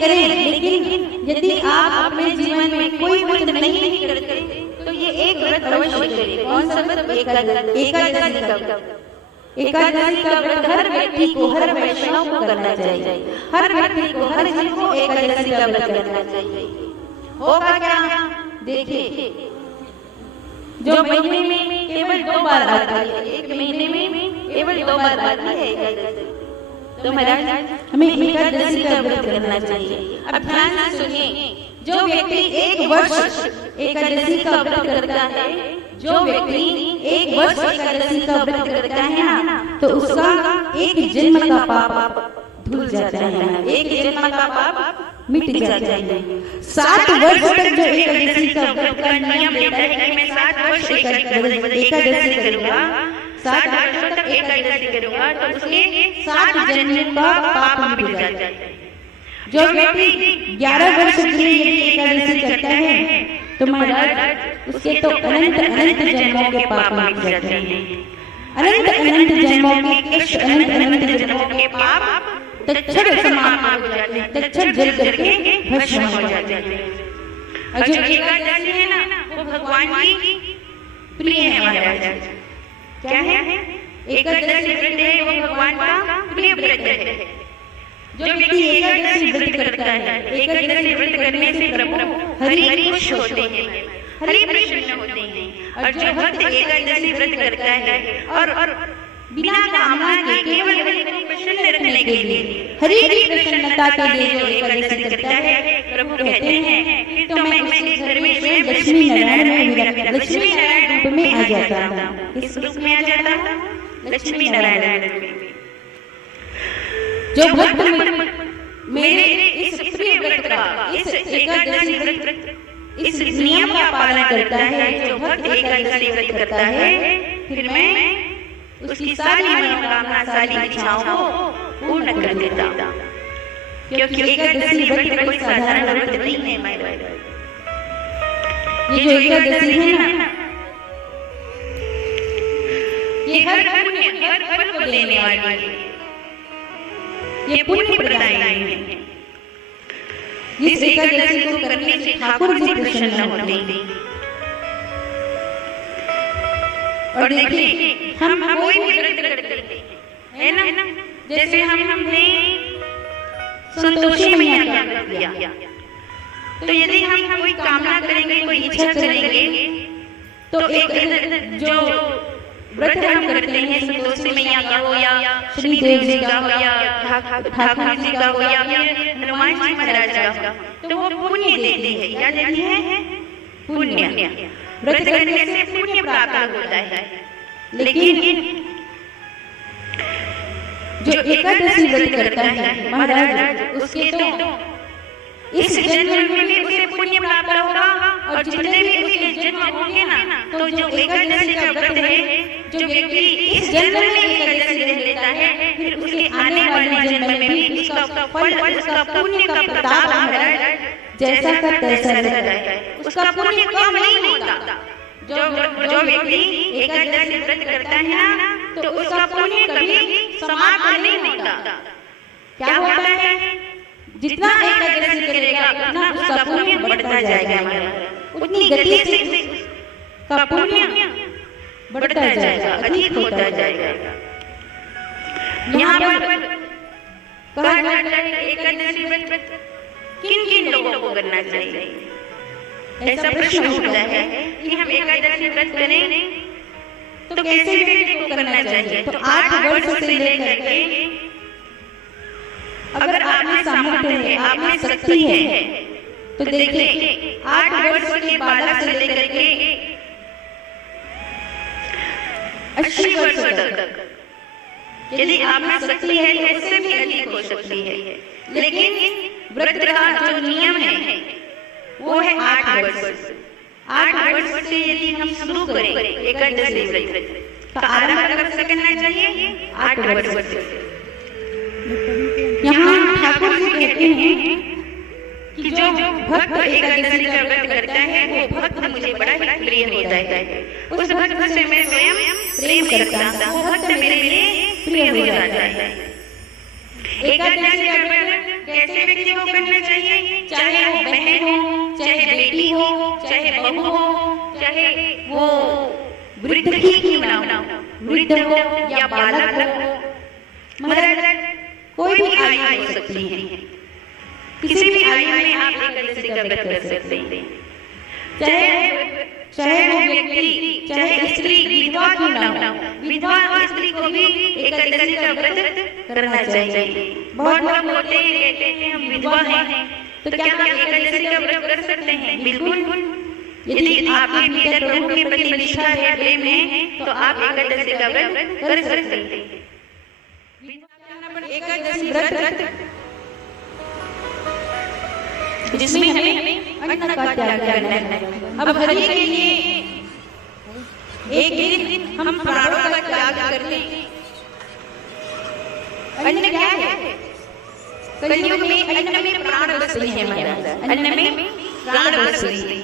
करें, लेकिन यदि आप अपने जीवन में कोई व्रत नहीं करते तो ये एक व्रत अवश्य करें। कौन सा व्रत? एकादशी का व्रत। एकादशी का व्रत हर व्यक्ति को, हर वैष्णव को करना चाहिए। हर व्यक्ति को, हर जीव को एकादशी का व्रत करना चाहिए। होगा क्या? देखिए, जो महीने में केवल 2 बार आता है, एक महीने में केवल 2 बार आती है एकादशी, तो महाराज हमें एकादशी का व्रत करना चाहिए। अब ध्यान से सुनिए, जो व्यक्ति 1 वर्ष एकादशी का व्रत करता है, जो व्यक्ति 1 वर्ष एकादशी का व्रत करता है ना, तो उसका एक जन्म का पाप धुल जाता है, एक जन्म का पाप मिट जाता है। 7 वर्ष तक जो एकादशी का व्रत का नियम देता है कि मैं 7 वर्ष एकादशी करूंगा, 7 वर्षों तक एकादशी करूंगा, तो उसके 7 जन्म का पाप मिट जाता है। जो व्यक्ति 11 वर्ष के लिए एकादशी करता है, तो महाराज उसके तो अनंत अनंत जन्मों के पाप मिट जाते हैं। अनंत अनंत जन्मों के कष्ट, अनंत अनंत जन्मों के पाप तत्क्षण समाप्त हो जाते हैं, तत्क्षण जल करके भस्म हो जाते हैं। और जो एकादशी है ना, वो भगवान की प्रिय है महाराज। क्या है? एकादशी व्रत है वो भगवान का प्रिय व्रत है। जो व्यक्ति एकादशी व्रत करता है, एकादशी व्रत करने से प्रभु हरि खुश होते हैं, हरि प्रसन्न होते हैं। और जो भक्त एकादशी व्रत करता है और बिना कामना के केवल हरि को प्रसन्न रखने के लिए, हरि की प्रसन्नता के लिए जो एकादशी करता है, प्रभु कहते हैं कि तो मैं उसके घर में स्वयं लक्ष्मी नारायण रूप में आ जाता हूँ। किस रूप में आ जाता हूँ? लक्ष्मी नारायण रूप में। जो भक्त मेरे इस प्रिय व्रत का, इस एकादशी व्रत, इस नियम का पालन करता है, जो भक्त एकादशी व्रत करता है, फिर मैं उसकी सारी मनोकामना, सारी इच्छाओं को पूर्ण कर देता हूँ। क्योंकि एकादशी व्रत कोई साधारण व्रत नहीं है महाराज। ये जो एकादशी है ना, ये हर फल को देने वाली है, ये पुण्य प्रदायी है। इस एकादशी को करने से ठाकुर जी प्रसन्न होते हैं। और देखिए, हम कोई भी व्रत करते हैं ना, जैसे हमने संतोषी मैया का व्रत किया, तो यदि हम कोई कामना करेंगे, कोई इच्छा करेंगे, तो एक जो व्रत हम करते हैं संतोषी मैया का हो या श्रीदेव जी का हो या ठाकुर जी का हो या हनुमान जी महाराज का, तो वो पुण्य देती है। क्या देती है? पुण्य। व्रत करने से पुण्य प्राप्त होता है। लेकिन जो एकादशी व्रत करता है महाराज, उसके तो इस जन्म में भी उसे पुण्य प्राप्त होगा, और जितने भी उसके जन्म होंगे ना, तो जो एकादशी का व्रत है, जो व्यक्ति इस जन्म में एकादशी रह लेता है, फिर उसके आने वाले जन्म में भी उसका फल, उसका पुण्य का प्रताप महाराज जैसा का तैसा रहता है। उसका पुण्य कम नहीं होता। जो व्यक्ति एकादशी व्रत करता है ना, तो उसका पुण्य कभी समाप्त नहीं होता। क्या होता है? जितना एकादशी करेगा उतना उसका पुण्य बढ़ता जाएगा, उतनी गति से का पुण्य बढ़ता जाएगा, अधिक होता जाएगा। यहाँ पर कहा जाता है एकादशी व्रत किन किन लोगों को करना चाहिए? ऐसा प्रश्न उठता है कि हम एकादशी व्रत करें तो कैसे व्यक्ति को करना चाहिए? तो 8 वर्ष से लेकर के, अगर आप में सामर्थ्य है, आप में शक्ति है, तो देखिए 8 वर्ष के बालक से लेकर के 80 वर्ष तक, यदि आप में शक्ति है तो उससे भी अधिक हो सकती है। लेकिन व्रत का जो नियम है वो है 8 वर्ष। 8 वर्ष से यदि हम शुरू करें एकादशी व्रत का आरंभ कब से करना चाहिए? 8 वर्ष से। यहाँ ठाकुर जी कहते हैं कि जो भक्त एकादशी का व्रत करता है वो भक्त मुझे बड़ा ही प्रिय होता है। उस भक्त से मैं स्वयं प्रेम करता हूँ, वो भक्त मेरे लिए प्रिय हो जाता है। एकादशी का व्रत कैसे व्यक्ति को करना चाहिए, चाहे वो बहन हो, चाहे बेटी हो, चाहे बहू हो, चाहे वो वृद्ध ही क्यों ना हो, वृद्ध हो या बालक हो, मगर कोई भी आयु हो सकती है, किसी भी आयु में आप एकादशी का व्रत कर सकते हैं। चाहे वो व्यक्ति, चाहे स्त्री विधवा क्यों ना हो, विधवा स्त्री को भी एकादशी का व्रत करना चाहिए। बहुत लोग होते हैं, कहते हैं हम विधवा हैं, तो क्या हम एकादशी का व्रत कर सकते हैं? बिल्कुल। यदि आपके भीतर प्रभु के प्रति निष्ठा है, प्रेम है, तो आप एकादशी का व्रत कर सकते हैं। एकादशी व्रत जिसमें हमें अन्न का त्याग करना है। अब हरि के लिए एक दिन हम प्राणों का त्याग करते हैं। अन्न क्या है? कलयुग में अन्न में प्राण बसते हैं महाराज, अन्न में प्राण बसते हैं।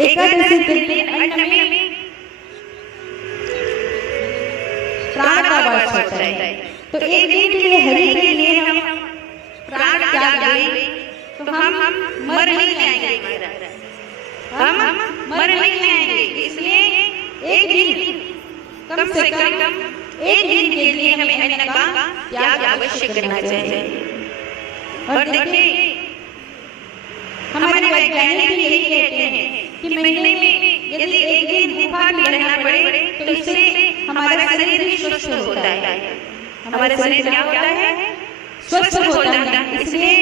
एकादशी के दिन अन्न में प्राण का वास होता है। तो एक दिन के लिए हरि के लिए हम प्राण त्याग दें तो हम मर नहीं जाएंगे, हम मर नहीं जाएंगे। इसलिए एक दिन, कम से कम एक दिन के लिए हमें अन्न का त्याग अवश्य करना चाहिए। और देखिए हमारे वैज्ञानिक भी यही कहते हैं कि महीने में यदि एक दिन भूखा भी रहना पड़े तो इससे हमारा शरीर भी स्वस्थ होता है। हमारा शरीर क्या होता है? स्वस्थ होता है। इसलिए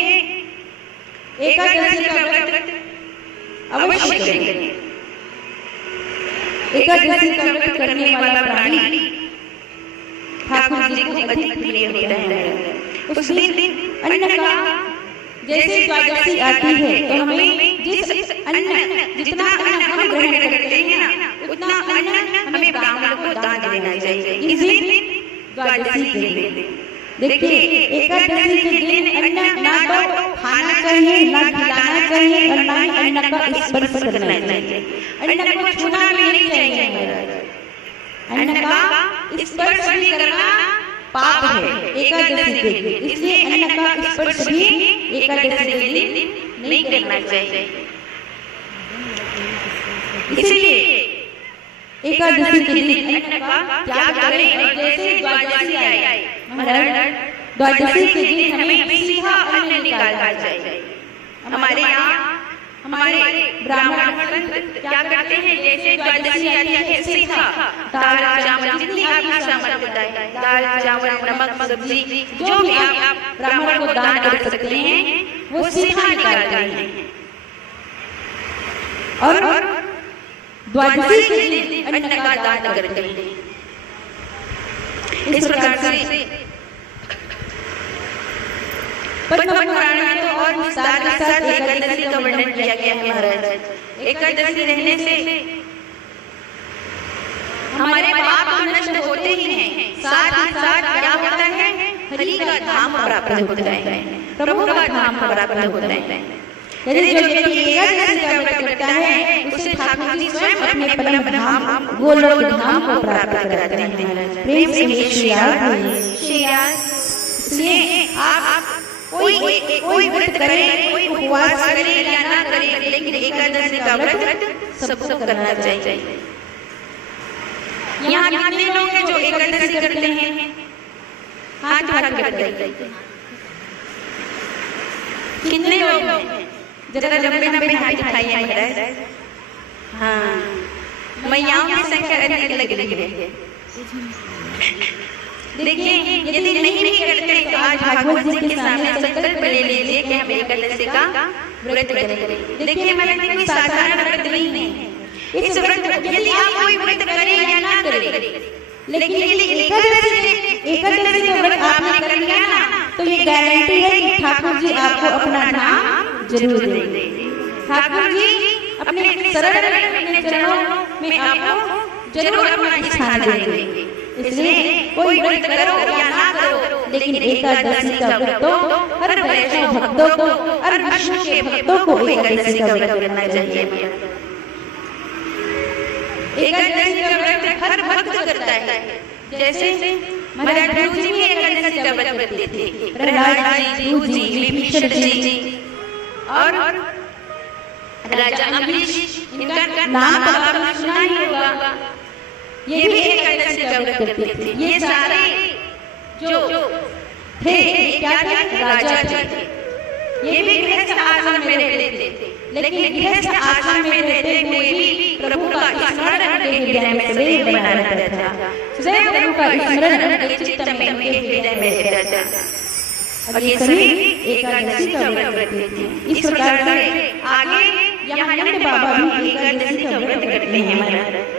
एकादशी का व्रत अवश्य करें। एकादशी का व्रत करने वाला प्राणी ठाकुर जी को अधिक प्रिय होता है। उस दिन अन्न का जैसे द्वादशी आती है तो हमें जितना अन्न हम ग्रहण करते हैं ना, उतना अन्न हमें ब्राह्मणों को दान देना चाहिए। इस दिन द्वादशी के दिन देखिए, एकादशी के दिन अन्न ना तो खाना चाहिए, ना खिलाना चाहिए, और ना ही अन्न का स्पर्श करना चाहिए। अन्न को छूना भी नहीं चाहिए। अन्न का स्पर्श भी करना पाप है एकादशी के दिन। इसलिए अन्न का स्पर्श भी एकादशी के दिन नहीं करना चाहिए। इसलिए एकादशी के दिन अन्न का त्याग करें। और जैसे द्वादशी आए महाराज, द्वादशी के दिन हमें सीधा अन्न निकालना चाहिए। हमारे यहाँ हमारे ब्राह्मण क्या करते हैं, जैसे द्वादशी आती है सीधा दाल चावल, जितनी आपकी सामर्थ्य है, दाल चावल नमक सब्जी जो भी आप ब्राह्मण को दान कर सकते हैं वो सीधा निकालते हैं। और द्वादशी के दिन अन्न का दान करते हैं। इस प्रकार से पद्म पुराण में तो और विस्तार के साथ एकादशी का वर्णन किया गया है महाराज। एकादशी रहने से हमारे पाप तो नष्ट होते ही हैं, साथ ही साथ क्या होता है? हरि का धाम प्राप्त होता है, प्रभु का धाम प्राप्त होता है। यदि जो व्यक्ति एकादशी का व्रत करता है उसे ठाकुर जी स्वयं अपने परम धाम गोलोक धाम को प्राप्त कराते हैं। प्रेम से श्री राम। इसलिए आप कोई व्रत करें, कोई उपवास करें या ना करें, लेकिन एकादशी का व्रत सबको करना चाहिए। यहाँ कितने लोग हैं जो एकादशी करते हैं? हाथ उठा के बताइए, कितने लोग हैं? जरा लंबे लंबे हाथ उठाइए महाराज। हाँ, मैयाओं की संख्या अधिक लग रही है। देखिए, यदि नहीं भी करते तो आज भगवान जी के सामने संकल्प ले लीजिए कि हम एकादशी का व्रत करेंगे। देखिए महाराज, कोई साधारण व्रत नहीं है। इस व्रत यदि आप कोई व्रत करें या ना करें, लेकिन यदि एकादशी का व्रत आपने कर लिया ना तो ये गारंटी है कि ठाकुर जी आपको अपना नाम जरूर देंगे। ठाकुर जी अपने शरण चरणों में आपको जरूर अपना स्थान देंगे। इसलिए कोई व्रत करो या ना करो, लेकिन एकादशी का व्रत तो हर वैष्णव भक्तों को, हर विष्णु के भक्तों को एकादशी का व्रत करना चाहिए। एकादशी का व्रत हर भक्त करता है। जैसे महाराज ध्रुव जी भी एकादशी का व्रत करते थे। प्रहलाद जी, ध्रुव जी, विभीषण जी और राजा अम्बरीश, इनका नाम तो आपने सुना ही होगा। ये भी एकादशी का व्रत करते थे। ये सारे जो थे क्या थे? राजा थे। ये भी गृहस्थ आश्रम में रहते थे, लेकिन गृहस्थ आश्रम में रहते हुए भी प्रभु का स्मरण उनके हृदय में सदैव बना रहता था। सदैव प्रभु का स्मरण उनके चित्त में, उनके हृदय में रहता था। और ये सभी एकादशी का व्रत करते थे। इस प्रकार से आगे यहाँ नंद बाबा भी एकादशी का व्रत करते हैं महाराज।